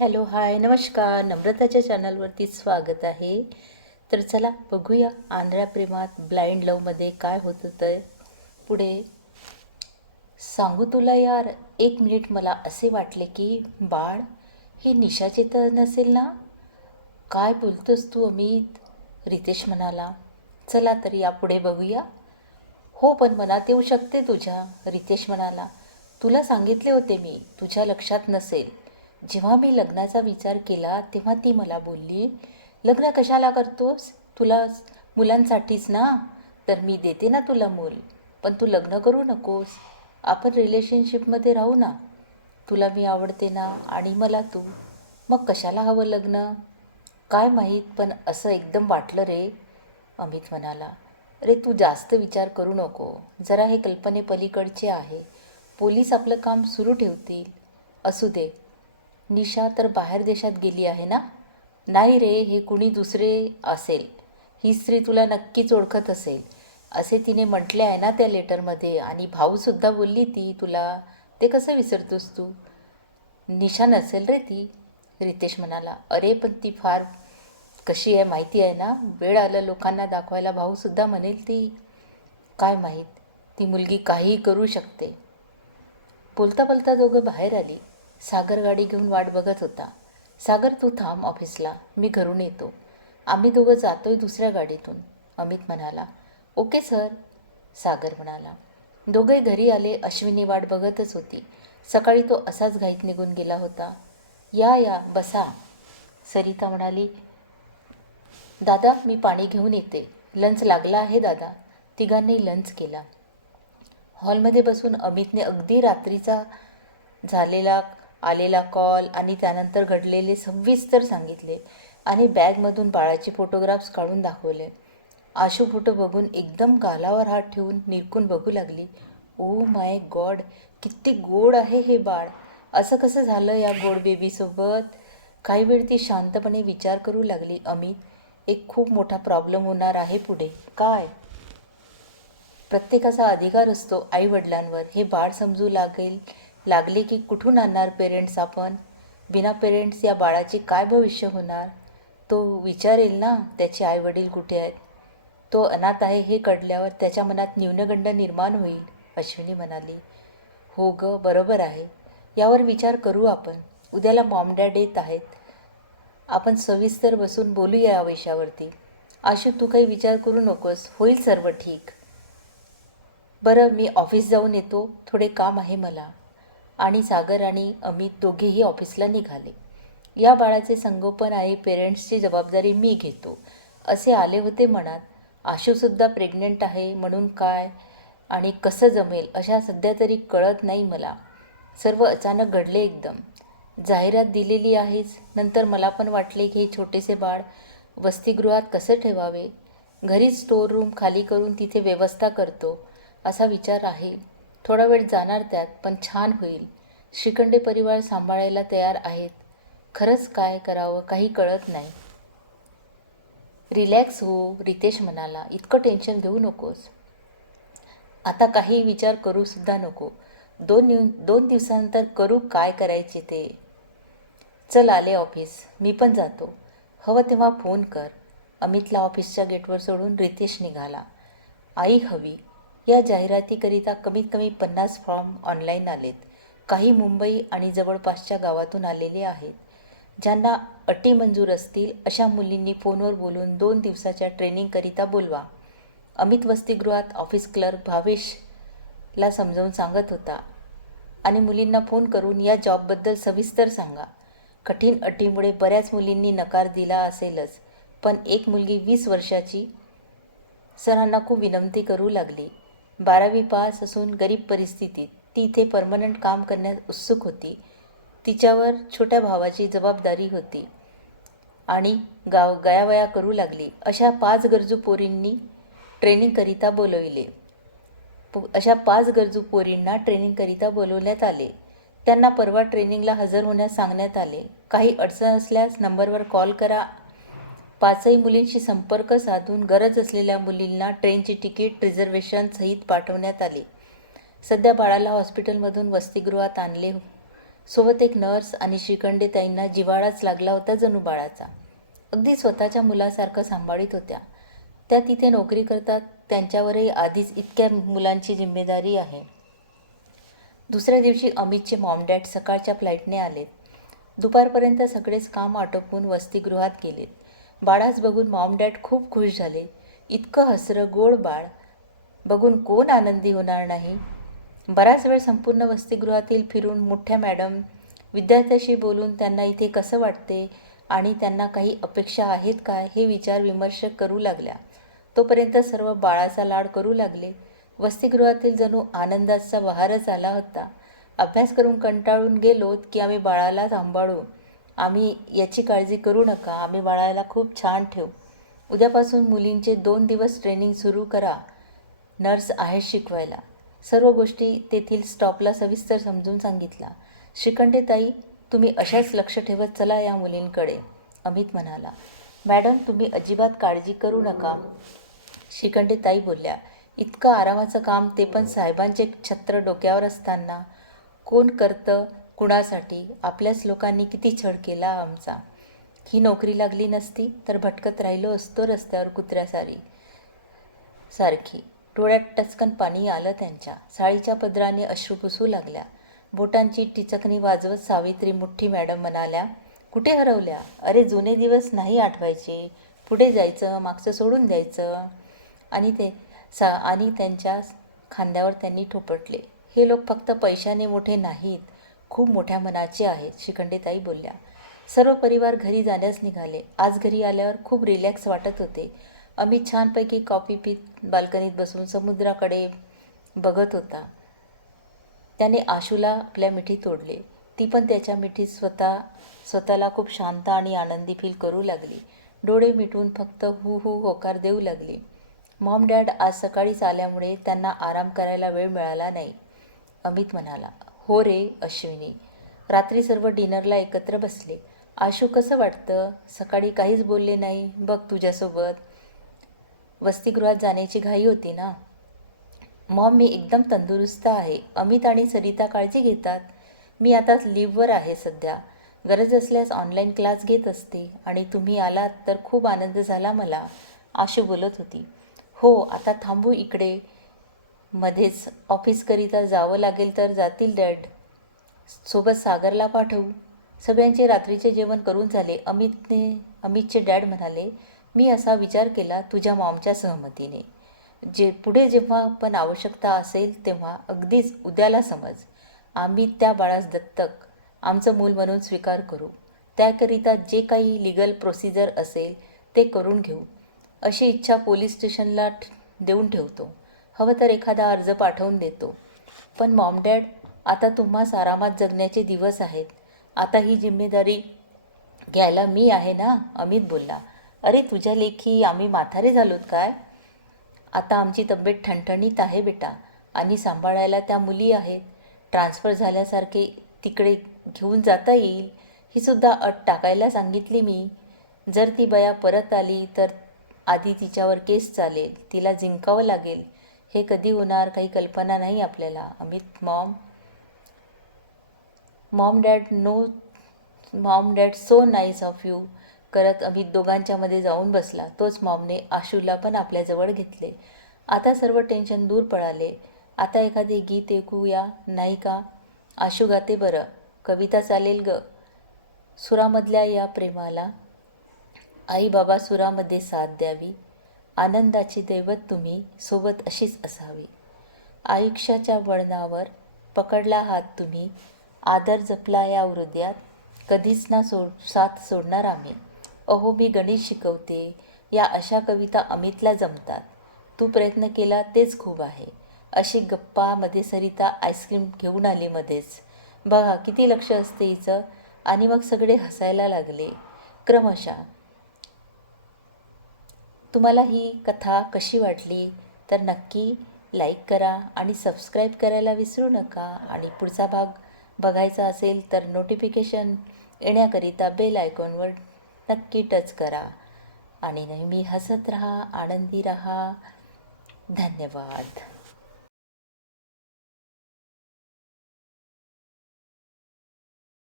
Hello hi नमस्कार. नम्रताच्या चॅनलवरती स्वागत आहे. तर चला बघूया आंधळ्या प्रेमात ब्लाइंड लवमध्ये काय होत होतं पुढे सांगू तुला यार एक मिनिट मला असे वाटले की बाळ हे निशाचे तर नसेल ना? काय बोलतोस तू अमित? रितेश म्हणाला. चला तर यापुढे बघूया. हो पण मनात येऊ शकते तुझ्या रितेश म्हणाला. तुला सांगितले होते मी तुझ्या लक्षात नसेल. जेव्हा मी लग्नाचा विचार केला तेव्हा ती मला बोलली लग्न कशाला करतोस? तुला मुलांसाठीच ना? तर मी देते ना तुला मूल. पण तू लग्न करू नकोस. आपण रिलेशनशिपमध्ये राहू ना. तुला मी आवडते ना आणि मला तू. मग कशाला हवं लग्न? काय माहीत पण असं एकदम वाटलं रे. अमित म्हणाला अरे तू जास्त विचार करू नको. जरा हे कल्पनेपलीकडचे आहे. पोलीस आपलं काम सुरू ठेवतील. असू दे. निशा तर बाहेर देशात गेली आहे ना? नाही रे हे कुणी दुसरे असेल. ही स्त्री तुला नक्कीच ओळखत असेल. असे तिने म्हटले आहे ना त्या लेटरमध्ये. आणि भाऊसुद्धा बोलली ती तुला ते कसं विसरतोस तू? निशा नसेल रे ती रितेश म्हणाला. अरे पण ती फार कशी आहे माहिती आहे ना? वेळ आलं लोकांना दाखवायला भाऊसुद्धा म्हणेल ती. काय माहीत? ती मुलगी काहीही करू शकते. बोलता बोलता दोघं बाहेर आली. सागर गाडी घेऊन वाट बघत होता. सागर तू थांब ऑफिसला. मी घरून येतो. आम्ही दोघं जातोय दुसऱ्या गाडीतून. अमित म्हणाला ओके सर. सागर म्हणाला दोघे घरी आले अश्विनी वाट बघतच होती. सकाळी तो असाच घाईत निघून गेला होता. या या बसा. सरिता म्हणाली दादा मी पाणी घेऊन येते. लंच लागला आहे दादा. तिघांनी लंच केला. हॉलमध्ये बसून अमितने अगदी रात्रीचा झालेला आलेला कॉल आणि त्यानंतर घडलेले सविस्तर सांगितले आणि बॅगमधून बाळाचे फोटोग्राफ्स काढून दाखवले. आशू फोटो बघून एकदम गालावर हात ठेवून निरकून बघू लागली ओ माय गॉड किती गोड आहे हे बाळ. असं कसं झालं या गोड बेबीसोबत? काही वेळ ती शांतपणे विचार करू लागली अमित एक खूप मोठा प्रॉब्लेम होणार आहे पुढे. काय? प्रत्येकाचा अधिकार असतो आईवडिलांवर. हे बाळ समजू लागेल लागले की कुठून आणणार पेरेंट्स आपण? बिना पेरेंट्स या बाळाचे काय भविष्य होणार? तो विचारेल ना त्याचे आईवडील कुठे आहेत? तो अनाथ आहे हे कळल्यावर त्याच्या मनात न्यूनगंड निर्माण होईल अश्विनी म्हणाली. हो ग बरोबर आहे. यावर विचार करू आपण. उद्याला मॉम डॅड येत आहेत. आपण सविस्तर बसून बोलूया या विषयावरती. आशू तू काही विचार करू नकोस. होईल सर्व ठीक. बरं मी ऑफिस जाऊन येतो. थोडे काम आहे मला. आणि सागर आणि अमित दोघेही ऑफिसला निघाले. या बाळाचे संगोपन आहे पेरेंट्सची जबाबदारी मी घेतो असे आले होते मनात. आशूसुद्धा प्रेग्नंट आहे म्हणून काय आणि कसं जमेल अशा सध्या तरी कळत नाही मला. सर्व अचानक घडले एकदम. जाहिरात दिलेली आहेच नंतर मला पण वाटले की हे छोटेसे बाळ वसतिगृहात कसं ठेवावे? घरीच स्टोर रूम खाली करून तिथे व्यवस्था करतो असा विचार आहे. थोडा वेळ जाणार त्यात पण छान होईल. श्रीखंडे परिवार सांभाळायला तयार आहेत. खरंच काय करावं काही कळत नाही. रिलॅक्स हो रितेश म्हणाला. इतकं टेन्शन घेऊ नकोस. आता काही विचार करूसुद्धा नको. दोन दिव दोन दिवसानंतर करू काय करायचे ते? चल आले ऑफिस. मी पण जातो. हवं तेव्हा फोन कर. अमितला ऑफिसच्या गेटवर सोडून रितेश निघाला. आई हवी. या जाहिरातीकरिता कमीत कमी पन्नास फॉर्म ऑनलाईन आलेत. काही मुंबई आणि जवळपासच्या गावातून आलेले आहेत. ज्यांना अटी मंजूर असतील अशा मुलींनी फोनवर बोलून दोन दिवसाच्या ट्रेनिंगकरिता बोलवा. अमित वसतिगृहात ऑफिस क्लर्क भावेशला समजावून सांगत होता. आणि मुलींना फोन करून या जॉबबद्दल सविस्तर सांगा. कठीण अटीमुळे बऱ्याच मुलींनी नकार दिला असेलच पण एक मुलगी वीस वर्षाची सरांना खूप विनंती करू लागली. बारावी पास असून गरीब परिस्थितीत ती इथे परमनंट काम करण्यास उत्सुक होती. तिच्यावर छोट्या भावाची जबाबदारी होती. आणि गाव गयावया करू लागली. अशा पाच गरजू पोरींनी ट्रेनिंगकरिता बोलविले. अशा पाच गरजू पोरींना ट्रेनिंगकरिता बोलवण्यात आले. त्यांना परवा ट्रेनिंगला हजर होण्यास सांगण्यात आले. काही अडचण असल्यास नंबरवर कॉल करा. पाचही मुलींशी संपर्क साधून गरज असलेल्या मुलींना ट्रेनची तिकीट रिझर्वेशन सहित पाठवण्यात आले. सध्या बाळाला हॉस्पिटलमधून वसतिगृहात आणले हो-, सोबत एक नर्स आणि श्रीखंडे ताईंना जिवाळाच लागला होता जणू बाळाचा. अगदी स्वतःच्या मुलासारखं सांभाळीत होत्या. त्या तिथे नोकरी करतात त्यांच्यावरही आधीच इतक्या मुलांची जिम्मेदारी आहे. दुसऱ्या दिवशी अमितचे मॉम डॅड सकाळच्या फ्लाईटने आलेत. दुपारपर्यंत सगळेच काम आटोपून वसतिगृहात गेलेत. बाळाच बघून मॉम डॅड खूप खुश झाले. इतकं हसरं गोड बाळ. बघून कोण आनंदी होणार नाही? बराच वेळ संपूर्ण वसतिगृहातील फिरून मोठ्या मॅडम विद्यार्थ्याशी बोलून त्यांना इथे कसं वाटते आणि त्यांना काही अपेक्षा आहेत का हे विचार विमर्श करू लागल्या. तोपर्यंत सर्व बाळाचा लाड करू लागले. वसतिगृहातील जणू आनंदाचा बहारच आला होता. अभ्यास करून कंटाळून गेलोत की आम्ही बाळाला सांभाळू आम्ही याची काळजी करू नका. आम्ही बाळाला खूप छान ठेवू. उद्यापासून मुलींचे दोन दिवस ट्रेनिंग सुरू करा. नर्स आहे शिकवायला. सर्व गोष्टी तेथील स्टॉपला सविस्तर समजून सांगितला श्रीखंडे ताई तुम्ही अशाच लक्ष ठेवत चला या मुलींकडे अमित म्हणाला. मॅडम तुम्ही अजिबात काळजी करू नका. श्रीखंडे ताई बोलल्या. इतकं आरामाचं काम ते पण साहेबांचे छत्र डोक्यावर असताना. कोण करतं कुणासाठी? आपल्याच लोकांनी किती छळ केला आमचा. ही नोकरी लागली नसती तर भटकत राहिलो असतो रस्त्यावर कुत्र्यासारी. सारखी. डोळ्यात टचकन पाणी आलं त्यांच्या. साळीच्या पदराने अश्रू पुसू लागल्या. बोटांची टिचकणी वाजवत सावित्री मुठ्ठी मॅडम म्हणाल्या कुठे हरवल्या? अरे जुने दिवस नाही आठवायचे. पुढे जायचं मागचं सोडून द्यायचं. आणि ते सा आणि त्यांच्या खांद्यावर त्यांनी ठोपटले. हे लोक फक्त पैशाने मोठे नाहीत. खूप मोठ्या मनाचे आहेत शिखंडेताई बोलल्या. सर्व परिवार घरी जाण्यास निघाले. आज घरी आल्यावर खूप रिलॅक्स वाटत होते. अमित छानपैकी कॉफी पीत बाल्कनीत बसून समुद्राकडे बघत होता. त्याने आशूला आपल्या मिठी तोडले. ती पण त्याच्या मिठीत स्वतः स्वतःला खूप शांत आणि आनंदी फील करू लागली. डोळे मिटून फक्त हू हू होकार देऊ लागली. मॉम डॅड आज सकाळीच आल्यामुळे त्यांना आराम करायला वेळ मिळाला नाही अमित म्हणाला. हो रे अश्विनी. रात्री सर्व डिनरला एकत्र बसले. आशू कसं वाटतं? सकाळी काहीच बोलले नाही. बघ तुझ्यासोबत. वसतिगृहात जाण्याची घाई होती ना? मॉम मी एकदम तंदुरुस्त आहे. अमित आणि सरिता काळजी घेतात. मी आता लिव्हवर आहे सध्या. गरज असल्यास ऑनलाईन क्लास घेत असते आणि तुम्ही आलात तर खूप आनंद झाला मला आशू बोलत होती. हो आता थांबू इकडे. मध्येच ऑफिसकरिता जावं लागेल तर जातील डॅड. सोबत सागरला पाठवू. सगळ्यांचे रात्रीचे जेवण करून झाले. अमितने अमितचे डॅड म्हणाले मी असा विचार केला तुझ्या मॉमच्या सहमतीने. जे पुढे जेव्हा पण आवश्यकता असेल तेव्हा अगदीच उद्याला समज. आम्ही त्या बाळास दत्तक. आमचं मूल म्हणून स्वीकार करू. त्याकरिता जे काही लिगल प्रोसिजर असेल ते करून घेऊ. अशी इच्छा पोलीस स्टेशनला देऊन ठेवतो. हवं तर एखादा अर्ज पाठवून देतो. पण मॉम डॅड आता तुम्हास आरामात जगण्याचे दिवस आहेत. आता ही जिम्मेदारी घ्यायला मी आहे ना? अमित बोलला. अरे तुझ्या लेखी आम्ही माथारे झालोत काय? आता आमची तब्येत ठणठणीत आहे बेटा. आणि सांभाळायला त्या मुली आहेत. ट्रान्सफर झाल्यासारखे तिकडे घेऊन जाता येईल ही सुद्धा अट टाकायला सांगितली मी. जर ती बया परत आली तर आधी तिच्यावर केस चालेल. तिला जिंकावं लागेल. हे कधी होणार काही कल्पना नाही आपल्याला. Amit mom mom dad no mom dad so nice of you करत अमित दोघांच्यामध्ये जाऊन बसला. तोच मॉमने आशूला पण आपल्याजवळ घेतले. आता सर्व टेन्शन दूर पळाले. आता एखादे गीत ऐकूया नाही का? आशू गाते बरं. कविता चालेल ग. सुरामधल्या या प्रेमाला. आई बाबा सुरामध्ये साथ द्यावी. आनंदाची दैवत तुम्ही सोबत अशीच असावी. आयुष्याच्या वळणावर पकडला हात तुम्ही आदर जपला या हृदयात कधीच ना सोड साथ सोडणार आम्ही. अहो मी गणित शिकवते या अशा कविता अमितला जमतात. तू प्रयत्न केला तेच खूप आहे. अशी गप्पा मध्ये सरिता आईस्क्रीम घेऊन आली मध्येच. बघा किती लक्ष असते हिचं. आणि मग सगळे हसायला लागले. क्रमशः तुम्हाला ही कथा कशी वाटली तर नक्की लाईक करा आणि सबस्क्राईब करायला विसरू नका. आणि पुढचा भाग बघायचा असेल तर नोटिफिकेशन येण्याकरिता बेल आयकॉनवर नक्की टच करा. आणि नेहमी हसत राहा आनंदी राहा. धन्यवाद.